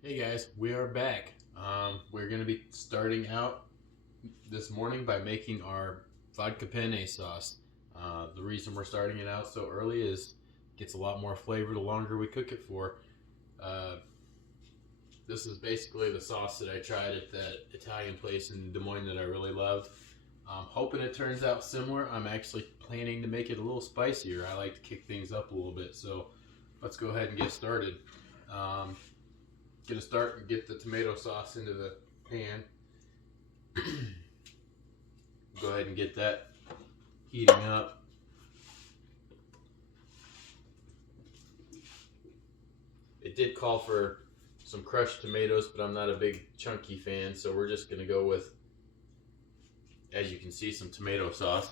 Hey guys, we are back. We're going to be starting out this morning by making our vodka penne sauce. The reason we're starting it out so early is it gets a lot more flavor the longer we cook it for. Uh, this is basically the sauce that I tried at that Italian place in Des Moines that I really love. I'm hoping it turns out similar. I'm actually planning to make it a little spicier. I like to kick things up a little bit, so let's go ahead and get started. Gonna start and get the tomato sauce into the pan. Go ahead and get that heating up. It did call for some crushed tomatoes, but I'm not a big chunky fan, so we're just gonna go with, as you can see, some tomato sauce.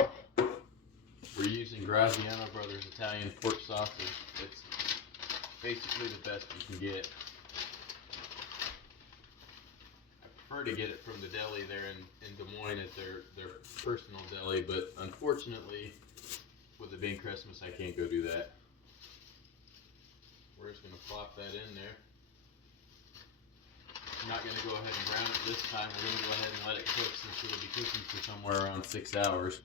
We're using Graziano Brothers Italian pork sausage. It's basically the best you can get. I prefer to get it from the deli there in Des Moines at their personal deli, but unfortunately, with it being Christmas, I can't go do that. We're just going to plop that in there. I'm not going to go ahead and brown it this time. We're going to go ahead and let it cook since it'll be cooking for somewhere around 6 hours.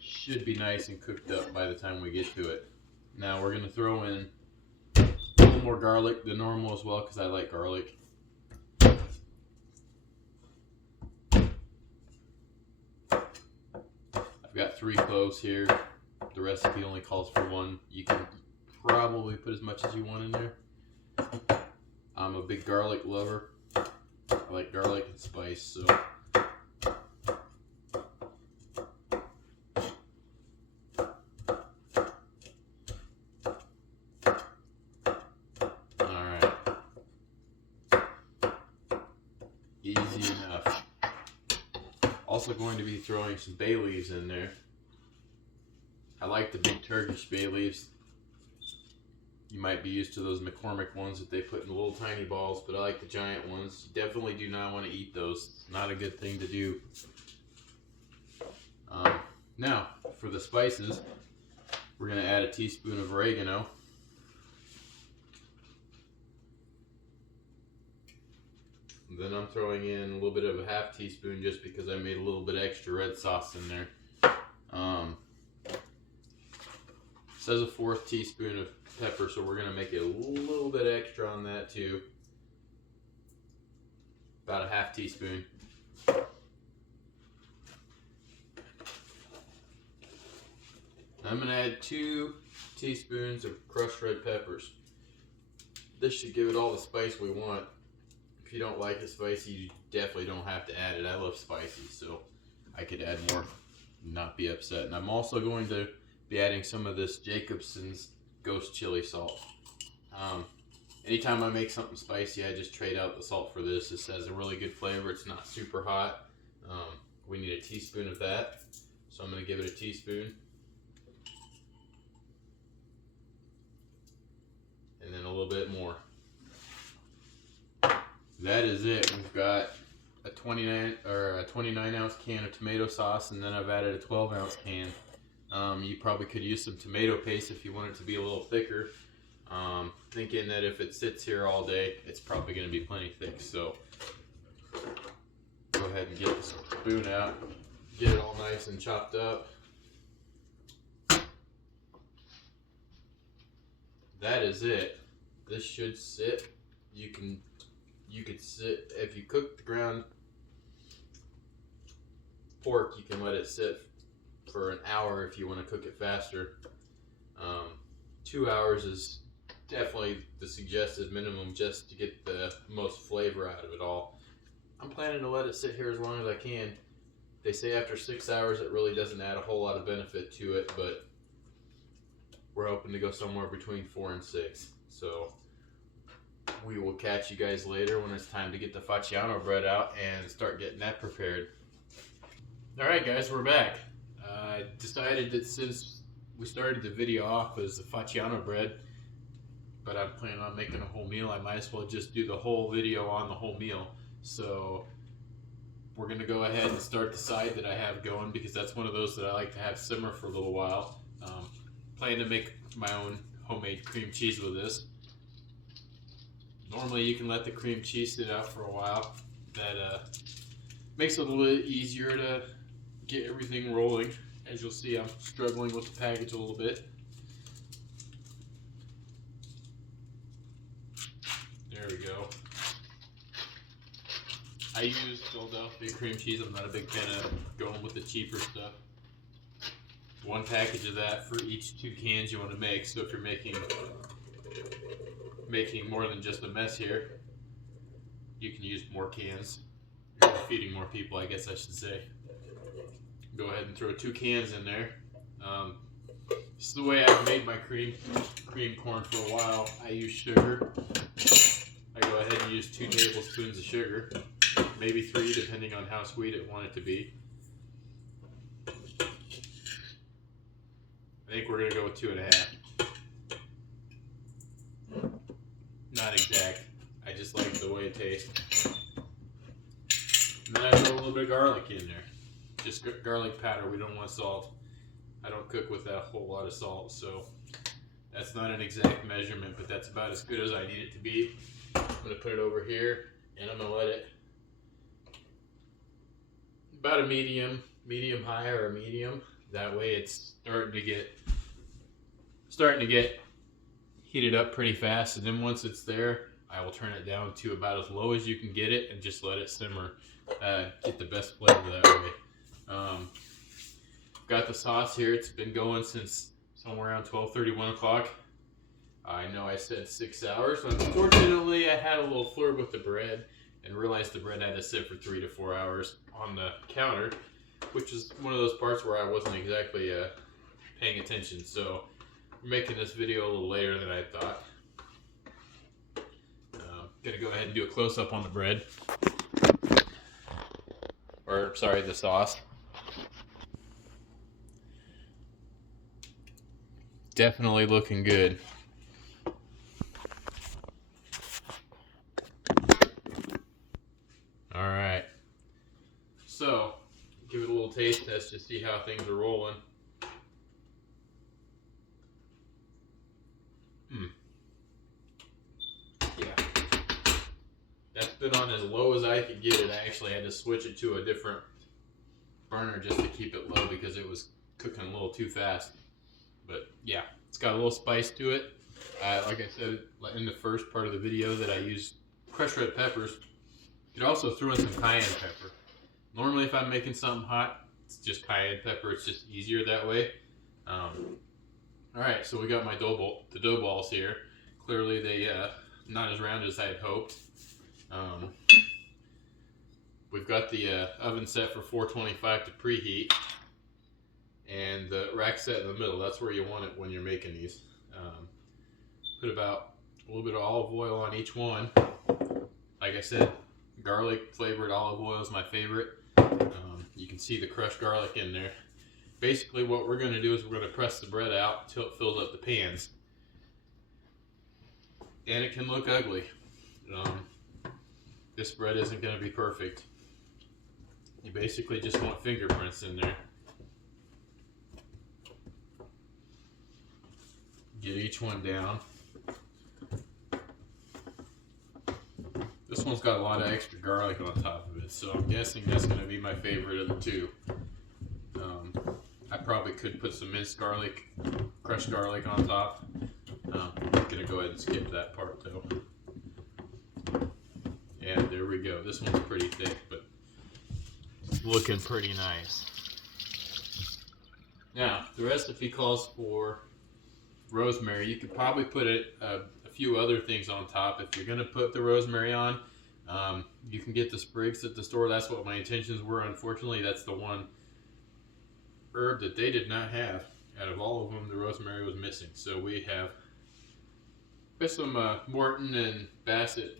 Should be nice and cooked up by the time we get to it. Now we're going to throw in a little more garlic than normal as well because I like garlic. I've got 3 cloves here. The recipe only calls for 1. You can probably put as much as you want in there. I'm a big garlic lover. I like garlic and spice, so alright. Easy enough. Also going to be throwing some bay leaves in there. I like the big Turkish bay leaves. You might be used to those McCormick ones that they put in little tiny balls, but I like the giant ones. You definitely do not want to eat those. It's not a good thing to do. Now, for the spices, we're going to add a teaspoon of oregano. And then I'm throwing in a little bit of a half teaspoon just because I made a little bit extra red sauce in there. It says a 1/4 teaspoon of pepper, so we're going to make it a little bit extra on that too. About a half teaspoon. I'm going to add 2 teaspoons of crushed red peppers. This should give it all the spice we want. If you don't like it spicy, you definitely don't have to add it. I love spicy, so I could add more and not be upset. And I'm also going to be adding some of this Jacobson's ghost chili salt. Anytime I make something spicy, I just trade out the salt for this. This has a really good flavor. It's not super hot. We need a teaspoon of that, so I'm going to give it a teaspoon. And then a little bit more. That is it. We've got a 29 ounce can of tomato sauce, and then I've added a 12-ounce can. You probably could use some tomato paste if you want it to be a little thicker. Thinking that if it sits here all day, it's probably going to be plenty thick. So go ahead and get the spoon out, get it all nice and chopped up. That is it. This should sit. You could sit, if you cook the ground pork, you can let it sit for an hour if you want to cook it faster. 2 hours is definitely the suggested minimum just to get the most flavor out of it all. I'm planning to let it sit here as long as I can. They say after 6 hours it really doesn't add a whole lot of benefit to it, but we're hoping to go somewhere between 4 and 6. So we will catch you guys later when it's time to get the Focaccia bread out and start getting that prepared. Alright guys, we're back. I decided that since we started the video off as the Focaccia bread, but I'm planning on making a whole meal, I might as well just do the whole video on the whole meal. So we're going to go ahead and start the side that I have going because that's one of those that I like to have simmer for a little while. Plan to make my own homemade cream cheese with this. Normally you can let the cream cheese sit out for a while. That makes it a little bit easier to get everything rolling. As you'll see, I'm struggling with the package a little bit. There we go. I use Philadelphia cream cheese. I'm not a big fan of going with the cheaper stuff. One package of that for each 2 cans you want to make. So if you're making more than just a mess here, you can use more cans. You're feeding more people, I guess I should say. Go ahead and throw 2 cans in there. This is the way I've made my cream corn for a while. I use sugar. I go ahead and use 2 tablespoons of sugar, maybe 3 depending on how sweet I want it to be. I think we're going to go with 2.5. Not exact. I just like the way it tastes. And then I throw a little bit of garlic in there. Just garlic powder. We don't want salt. I don't cook with a whole lot of salt, so that's not an exact measurement, but that's about as good as I need it to be. I'm going to put it over here, and I'm going to let it about a medium high or a medium. That way it's starting to get heated up pretty fast, and then once it's there, I will turn it down to about as low as you can get it and just let it simmer. Get the best flavor that way. Got the sauce here. It's been going since somewhere around 12:30, 1 o'clock. I know I said 6 hours. Unfortunately, I had a little flirt with the bread and realized the bread had to sit for 3 to 4 hours on the counter, which is one of those parts where I wasn't exactly paying attention. So I'm making this video a little later than I thought. Gonna go ahead and do a close-up on the bread. Or, sorry, the sauce. Definitely looking good. Alright. So, give it a little taste test to see how things are rolling. Yeah. That's been on as low as I could get it. I actually had to switch it to a different burner just to keep it low because it was cooking a little too fast. But yeah, it's got a little spice to it. Like I said in the first part of the video that I used crushed red peppers. You could also throw in some cayenne pepper. Normally if I'm making something hot, it's just cayenne pepper. It's just easier that way. Alright, so we got the dough balls here. Clearly they not as round as I had hoped. We've got the oven set for 425 to preheat. And the rack set in the middle. That's where you want it when you're making these. Put about a little bit of olive oil on each one. Like I said, garlic flavored olive oil is my favorite. You can see the crushed garlic in there. Basically what we're going to do is we're going to press the bread out until it fills up the pans. And it can look ugly. This bread isn't going to be perfect. You basically just want fingerprints in there. Get each one down. This one's got a lot of extra garlic on top of it, so I'm guessing that's going to be my favorite of the 2. I probably could put some minced garlic, crushed garlic on top. I'm going to go ahead and skip that part though. And there we go. This one's pretty thick, but looking pretty nice. Now, the recipe calls for rosemary. You could probably put a few other things on top. If you're going to put the rosemary on, you can get the sprigs at the store. That's what my intentions were. Unfortunately, that's the one herb that they did not have. Out of all of them, the rosemary was missing. So we have some Morton and Bassett.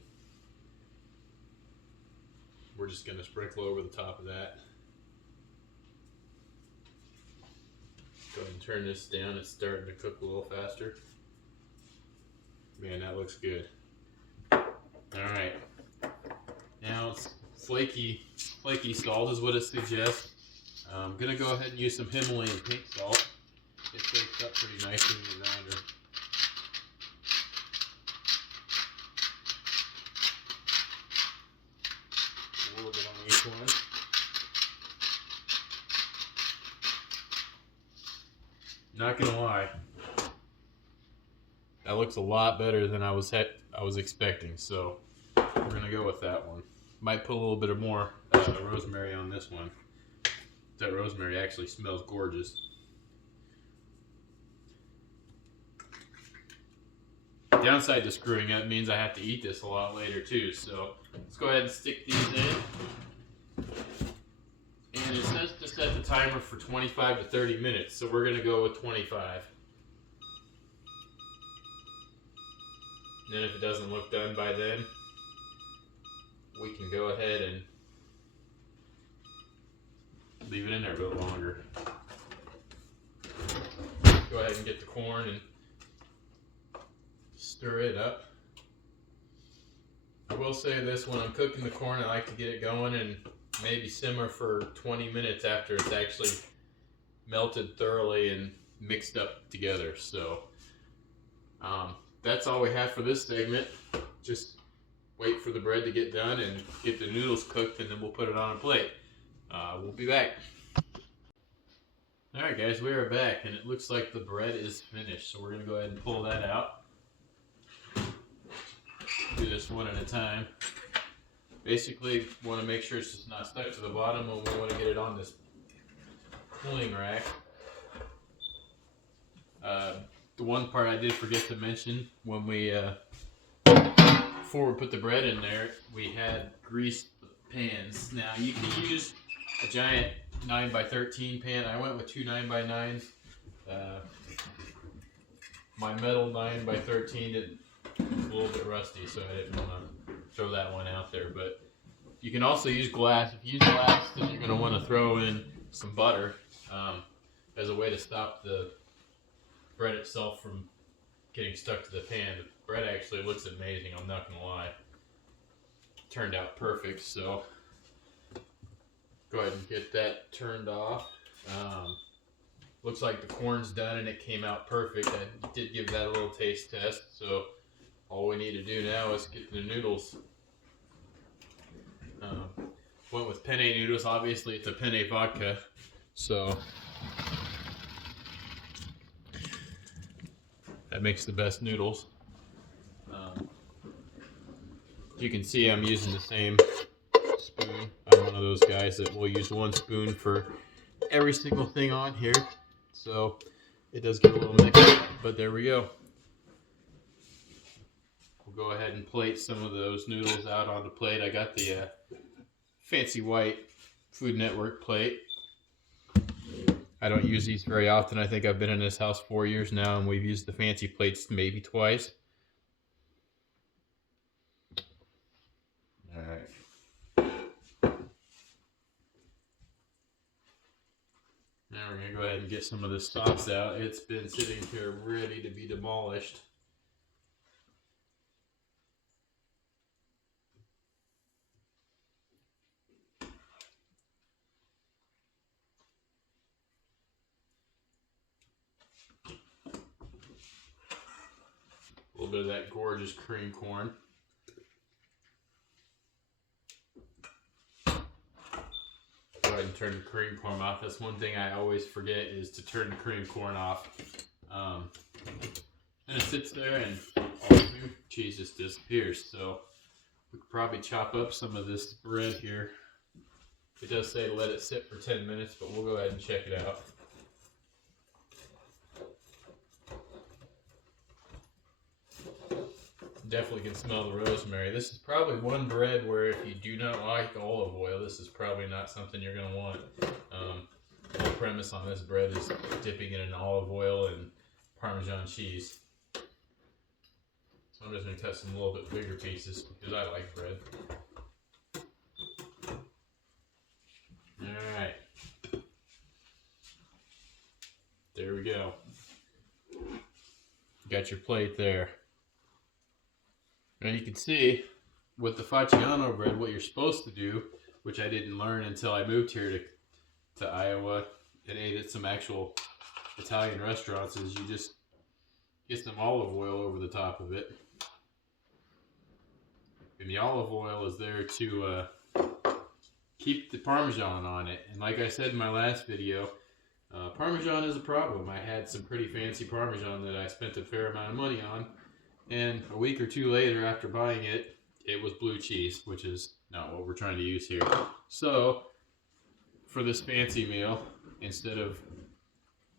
We're just going to sprinkle over the top of that. Go ahead and turn this down. It's starting to cook a little faster. Man, that looks good. Alright. Now it's flaky salt is what it suggests. I'm going to go ahead and use some Himalayan pink salt. It soaks up pretty nicely in the grinder. one. Not gonna lie, that looks a lot better than I was expecting. So we're gonna go with that one. Might put a little bit of more rosemary on this one. That rosemary actually smells gorgeous. Downside to screwing up means I have to eat this a lot later too. So let's go ahead and stick these in. And it says to set the timer for 25 to 30 minutes, so we're gonna go with 25. And then if it doesn't look done by then, we can go ahead and leave it in there a bit longer. Go ahead and get the corn and stir it up. I will say this, when I'm cooking the corn, I like to get it going and maybe simmer for 20 minutes after it's actually melted thoroughly and mixed up together. So that's all we have for this segment. Just wait for the bread to get done and get the noodles cooked, and then we'll put it on a plate. We'll be back. Alright guys, we are back, and it looks like the bread is finished, so we're going to go ahead and pull that out. Do this one at a time. Basically, want to make sure it's just not stuck to the bottom when we want to get it on this cooling rack. The one part I did forget to mention, when we before we put the bread in there, we had greased pans. Now you can use a giant 9x13 pan. I went with two 9x9s. My metal 9x13 was a little bit rusty, so I didn't want to throw that one out there. But you can also use glass. If you use glass, then you're going to want to throw in some butter as a way to stop the bread itself from getting stuck to the pan. The bread actually looks amazing, I'm not going to lie. Turned out perfect, so go ahead and get that turned off. Looks like the corn's done and it came out perfect. I did give that a little taste test, so all we need to do now is get the noodles. Went with penne noodles. Obviously it's a penne vodka, so that makes the best noodles. You can see I'm using the same spoon. I'm one of those guys that will use one spoon for every single thing on here. So it does get a little mixed, but there we go. We'll go ahead and plate some of those noodles out on the plate. I got the fancy white Food Network plate. I don't use these very often. I think I've been in this house 4 years now, and we've used the fancy plates maybe twice. All right. Now we're going to go ahead and get some of this sauce out. It's been sitting here ready to be demolished. A little bit of that gorgeous cream corn. Go ahead and turn the cream corn off. That's one thing I always forget, is to turn the cream corn off. And it sits there and all the cream cheese just disappears. So we could probably chop up some of this bread here. It does say let it sit for 10 minutes, but we'll go ahead and check it out. Definitely can smell the rosemary. This is probably one bread where if you do not like olive oil, this is probably not something you're going to want. The whole premise on this bread is dipping it in olive oil and Parmesan cheese. So I'm just going to cut some little bit bigger pieces because I like bread. Alright. There we go. Got your plate there. And you can see with the Facciano bread, what you're supposed to do, which I didn't learn until I moved here to Iowa and ate at some actual Italian restaurants, is you just get some olive oil over the top of it. And the olive oil is there to keep the Parmesan on it. And like I said in my last video, Parmesan is a problem. I had some pretty fancy Parmesan that I spent a fair amount of money on, and a week or two later after buying it, it was blue cheese, which is not what we're trying to use here. So for this fancy meal, instead of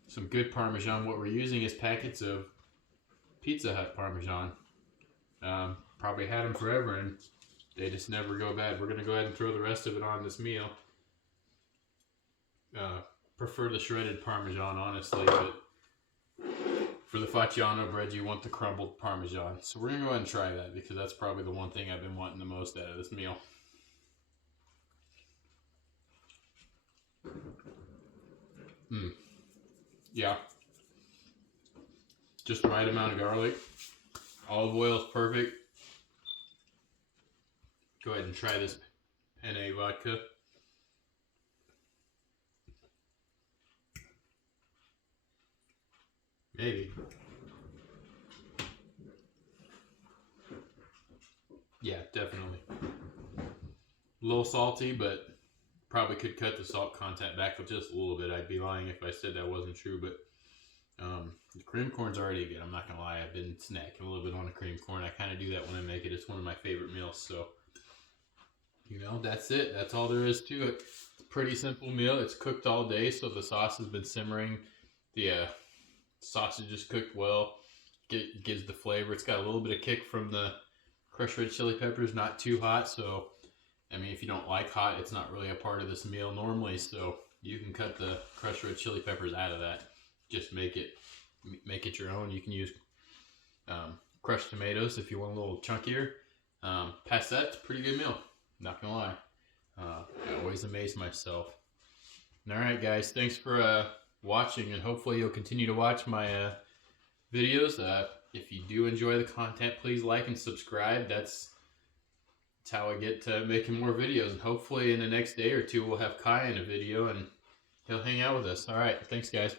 some good Parmesan, what we're using is packets of Pizza Hut Parmesan. Probably had them forever and they just never go bad. We're going to go ahead and throw the rest of it on this meal. Prefer the shredded Parmesan, honestly, but for the Facciano bread, you want the crumbled Parmesan. So we're going to go ahead and try that because that's probably the one thing I've been wanting the most out of this meal. Yeah. Just the right amount of garlic. Olive oil is perfect. Go ahead and try this penne vodka. Maybe. Yeah, definitely. A little salty, but probably could cut the salt content back with just a little bit. I'd be lying if I said that wasn't true, but the cream corn's already good. I'm not gonna lie, I've been snacking a little bit on the cream corn. I kind of do that when I make it. It's one of my favorite meals. So, you know, that's it. That's all there is to it. It's a pretty simple meal. It's cooked all day, so the sauce has been simmering. The sausage is cooked well. Gives the flavor. It's got a little bit of kick from the crushed red chili peppers. Not too hot, so I mean, if you don't like hot, it's not really a part of this meal normally. So you can cut the crushed red chili peppers out of that. Just make it your own. You can use crushed tomatoes if you want a little chunkier. Past that, it's a pretty good meal. Not gonna lie. I always amaze myself. All right, guys, thanks for watching, and hopefully you'll continue to watch my videos. If you do enjoy the content, please like and subscribe. That's how I get to making more videos, and hopefully in the next day or two we'll have Kai in a video and he'll hang out with us. All right, thanks, guys.